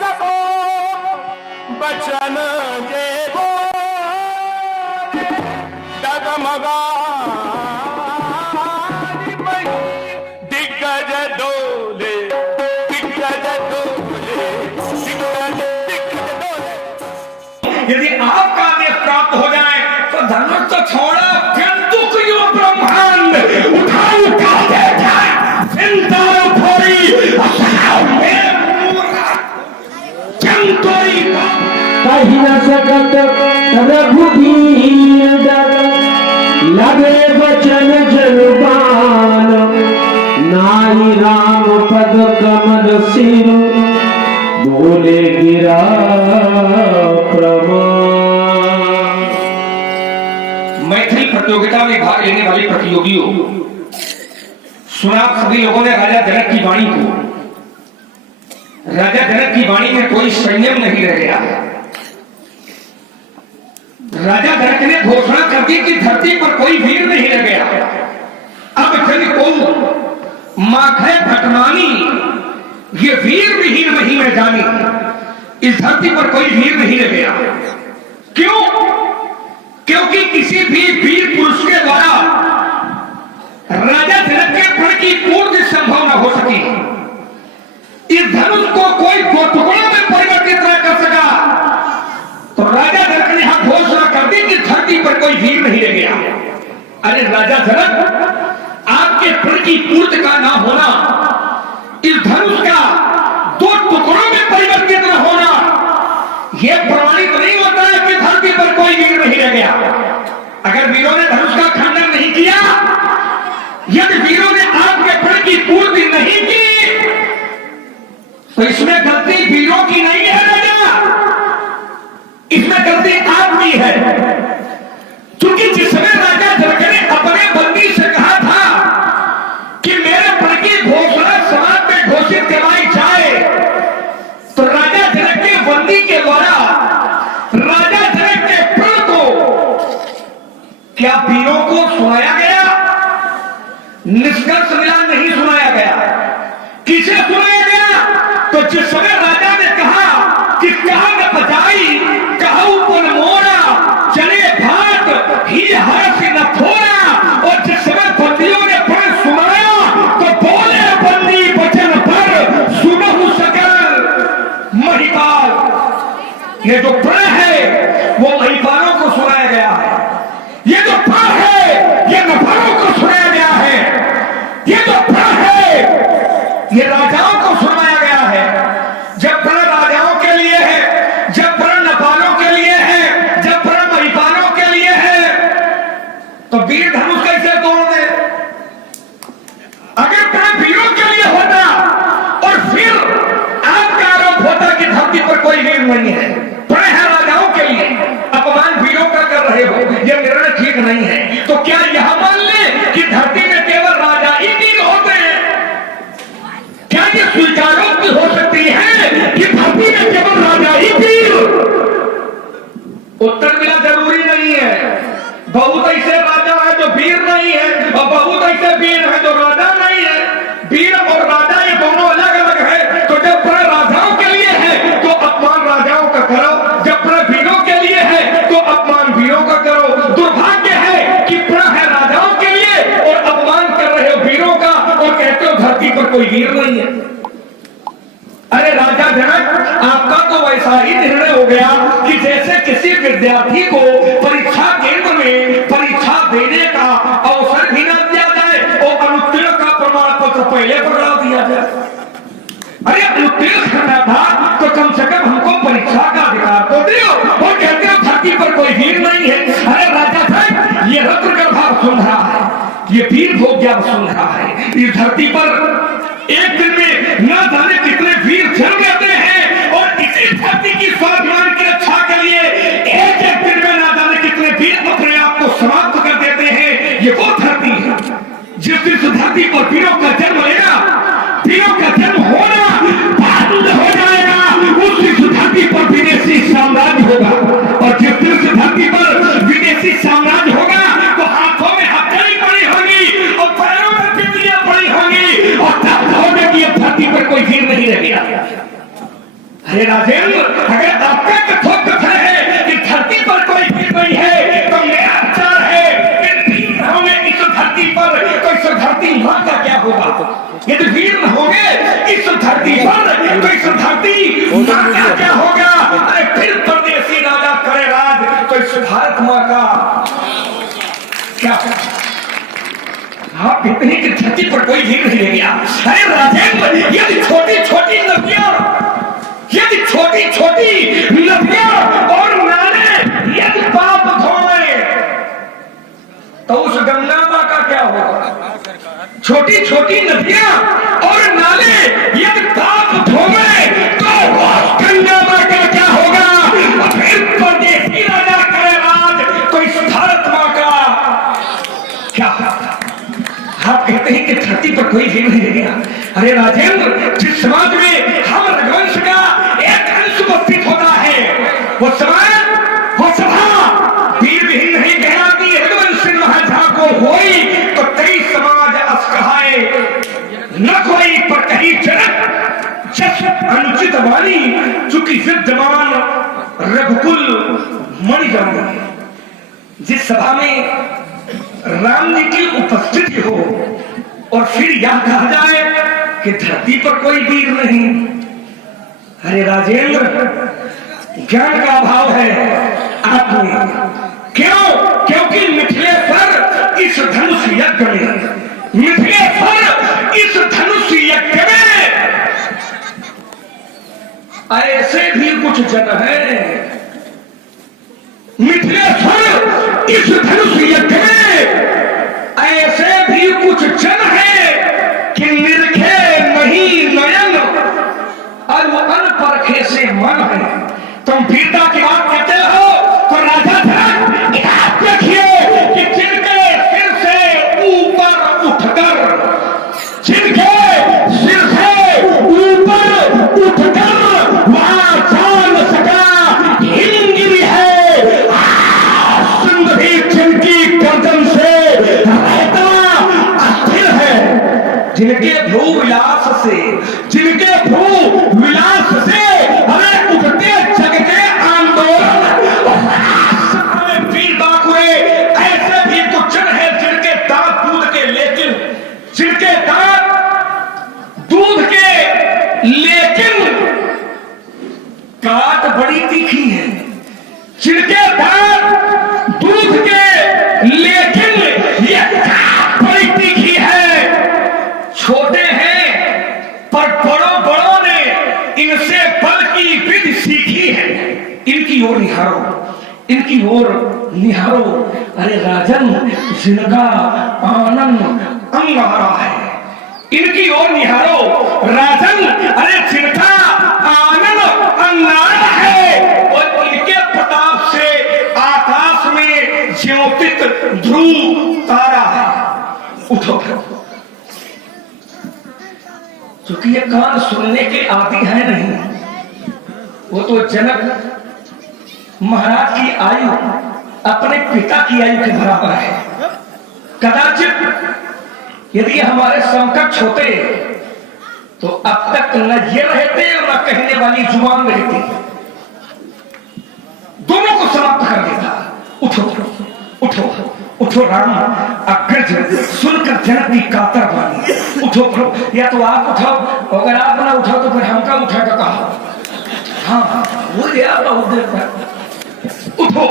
सबो बचन देवो डगमगा दिग्गज डोले दिग्गज डोले दिग्गज डोले। यदि आपका आदेश प्राप्त हो जाए तो धनुष तो छोड़ो, जंतुक यो ब्रह्मांड उठा उठा दे जाए, चिंता थोड़ी जंतुरी कही न सकत रघुबीर डर, लगे बचन जलबान, नाई राम पद कमल सिर, बोले गिरा प्रमाण। मैथिली प्रतियोगिता में भाग लेने वाले प्रतियोगियों, सुना सभी लोगों ने राजा जनक की वाणी को। राजा जनक की वाणी में कोई संयम नहीं रह गया। राजा जनक ने घोषणा कर दी कि धरती पर कोई वीर नहीं रह गया। अब जन को माखे भटमानी, ये वीर विहीन वही में जानी, इस धरती पर कोई वीर नहीं रह गया। क्यों? क्योंकि किसी भी वीर पुरुष के द्वारा राजा जनक के प्रण की पूर्ण संभव न हो सकी। इस धनुष को कोई दो टुकड़ों में परिवर्तित न कर सका, तो राजा जनक ने यहां घोषणा कर दी कि धरती पर कोई वीर नहीं रह गया। अरे राजा जनक, आपके प्रण की पूर्ति का ना होना, इस धनुष का दो टुकड़ों में परिवर्तित न होना, यह प्रमाणित नहीं होता है कि धरती पर कोई वीर नहीं रह गया। अगर वीरों ने धनुष का खंडन नहीं किया, यदि वीरों ने आपके प्रण की पूर्ति नहीं की, तो इसमें गलती वीरों की नहीं है राजा, इसमें गलती आपकी है। क्योंकि जिसमें राजा जनक ने अपने बंदी से कहा था कि मेरे प्रण की घोषणा समाज में घोषित करवाई जाए, तो राजा जनक के बंदी के द्वारा राजा जनक के प्रण को क्या वीरों को सुनाया गया? निष्कर्ष मिला, नहीं सुनाया गया। किसे सुनाया गया? तो जिस समय राजा ने कहा कि कहा न बजाई कहू पुन मोरा, चले भाट ही हर्ष न थोड़ा, और जिस समय बंदियों ने प्रण सुनाया तो बोले बंदी वचन पर सुनहु सकल महिपाल। ये जो प्रण है वो महिपालों को सुनाया गया है, ये जो प्रण है ये नफरों को सुनाया गया है, ये जो प्रण है ये राजाओं को सुनाया गया है। जब प्रण राजाओं के लिए है, जब प्रण नपालों के लिए है, जब प्रण महिपालों के लिए है, तो वीर धनुष कैसे तोड़ दे? अगर प्रण वीरों के लिए होता और फिर आपका आरोप होता कि धरती पर कोई वीर नहीं है, प्रण है राजाओं के लिए, अपमान वीरों का कर रहे हो, यह निर्णय ठीक नहीं है, तो क्या यह मान ले कि धरती में केवल राजा ही वीर होते हैं? क्या ये स्वीकारोक्ति हो सकती है कि धरती में केवल राजा ही वीर? उत्तर मिला जरूरी नहीं है। बहुत ऐसे राजा है जो वीर नहीं है, और बहुत ऐसे वीर है जो राजा नहीं है। वीर और राजा ये दोनों अलग अलग है। तो जब प्रण राजाओं के लिए है तो अपमान राजाओं का करो, जब प्रण वीरों के लिए है तो अपमान वीरों का करो। दुर्भाग्य है कि प्रण है राजाओं के लिए और अपमान कर रहे हो वीरों का, और कहते हो धरती पर कोई वीर नहीं है। अरे राजा जनक, आपका तो वैसा ही निर्णय हो गया कि जैसे किसी विद्यार्थी को परीक्षा केंद्र में परीक्षा देने का अवसर भी न दिया जाए और अनुत्तीर्ण का प्रमाण पत्र पहले पकड़ा दिया जाए। अरे अनुत्तीर्ण करना था तो कम से कम हमको परीक्षा का अधिकार तो दियो, और कहते हो धरती पर कोई वीर नहीं है। अरे राजा साहब, ये रत्न का भाव सुन रहा है, ये वीर भोग्या सुन रहा है। इस धरती पर एक दिन में न जाने कितने वीर जन्म लेते हैं, और इसी धरती की स्वाभिमान की रक्षा के लिए एक एक दिन में न जाने कितने वीर अपने आप को समाप्त कर देते हैं। ये वो धरती है जिस दिन धरती पर वीरों का जन्म लेगा, वीरों का जन्म होना बंद हो जाएगा, उस दिन धरती पर विदेशी साम्राज्य होगा। और जिस दिन धरती पर विदेशी साम्राज्य होगा तो हाथों में हथकड़ी पड़ी होगी और पैरों में बिजलियां पड़ी होंगी, और तब होगा कि धरती पर कोई वीर नहीं रह गया। अरे राजेंद्र, अगर आपका कथन है कि धरती पर कोई वीर नहीं है, तो मेरा विचार है कि वीर न होंगे इस धरती पर, तो इस धरती माँ का क्या होगा? यदि वीर न होंगे इस धरती पर, तो इस धरती माँ का क्या होगा? अरे फिर परदेसी राजा करे राज, तो इस भारत माँ का क्या होगा? आप कहते हैं कि धरती पर कोई वीर नहीं रह गया। अरे राजेंद्र, यदि छोटी छोटी नदियां, यदि छोटी छोटी नदियां और नाले यदि पाप धोए, तो उस गंगा मां का क्या होगा? छोटी छोटी नदियां और नाले यदि पाप धोए, तो उस गंगा मां का क्या होगा? फिर परदेसी राजा करे राज, तो इस भारत मां का क्या होगा? आप कहते हैं कि धरती पर कोई वीर नहीं रह गया। अरे राजेंद्र, जिस समाज में हम रघुवंश का एक अंश उपस्थित होता है, वो समाज, वो सभा वीर विहीन नहीं कहलाती। रघुवंश महाझा को होई तो कई समाज असकहाए, न कोई पर कहीं जनक जस अनुचित वाणी, चूंकि विद्यमान रघुकुल मणि जानी। जिस सभा में राम जी की उपस्थिति हो और फिर यह कहा जाए कि धरती पर कोई वीर नहीं, अरे राजेंद्र, ज्ञान का अभाव है आप में। क्यों? क्योंकि मिथिलेश्वर इस धनुष यज्ञ में, मिथिलेश्वर इस धनुष यज्ञ में ऐसे भी कुछ जन है, मिथिलेश्वर इस धनुष यज्ञ में ऐसे भी कुछ जन है कि निरखे नहीं नयन और वो अनपरखे से मन है। तुम वीरता की बात कहते हो तो राजा जनक आप देखिए कि जिनके सिर से ऊपर उठकर, जिनके सिर से ऊपर उठकर वहां जान सका हिंगिरी है, जिनकी गर्दन से रहता अस्थिर है, जिनके भ्रू विलास से, जिनके भ्रू विलास से हमें उठते जगते आंदोलन वीर बाकुए, ऐसे भी कुछ जन है जिनके दांत दूध के, लेकिन जिनके दांत दूध के लेकिन काट बड़ी तीखी है, जिनके दांत दूध के लेकिन ये बड़ी तीखी है। छोटे हैं पर बड़ों बड़ों ने इनसे बल की विधि सीखी है। इनकी ओर निहारो, इनकी ओर निहारो। अरे राजन, जिनका आनंद अंग आ रहा है, इनकी ओर निहारो राजन। अरे जिनका आनंद अंगार है और इनके प्रताप से आकाश में ज्योतित ध्रुव तारा है। उठो, क्योंकि ये कान सुनने के आदि है नहीं। वो तो जनक महाराज की आयु अपने पिता की आयु के बराबर है। कदाचित यदि हमारे समकक्ष होते तो अब तक न ये रहते और न कहने वाली जुबान रहती, दोनों को समाप्त कर देता। उठो उठो उठो राम, अग्रज सुनकर जनक की कातर वाली। उठो उठो, या तो आप उठाओ, अगर आप ना उठाओ तो फिर हमका उठाकर कहा। हाँ, वो दिया उठो।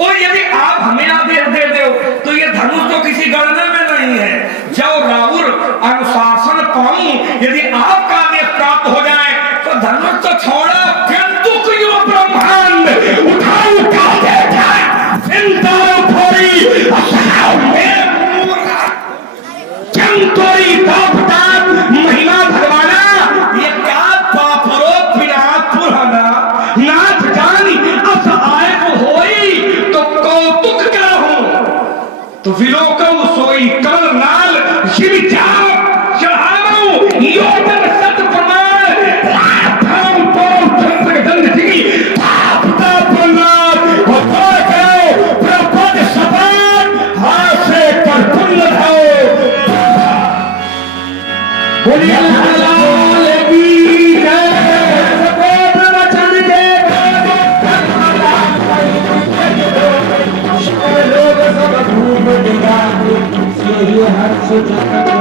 और यदि आप हमें आदेश दे दो तो ये धनुष तो किसी गणना में नहीं है। जब राहुल अनुशासन पाऊं, यदि आपका आदेश प्राप्त हो जाए तो धनुष तो छोड़ो, जंतु को ब्रह्मांड उठाओ उठाओ चंतोरी महिमा भगवाना, ये क्या पापरो विनाश पुराना नाथ जानी असहाय होई तो कौतुक क्या हो, तो विलोकम सोई कल नाल शिव जाओ चढ़ाओ योजन सत प्रमाण राम पौर चंद्र दंड जी आपदा प्रणाम हो करो प्रपद सपान हाथ से प्रफुल्ल हो। बोलिए लाल की जय। ये हर्ष जन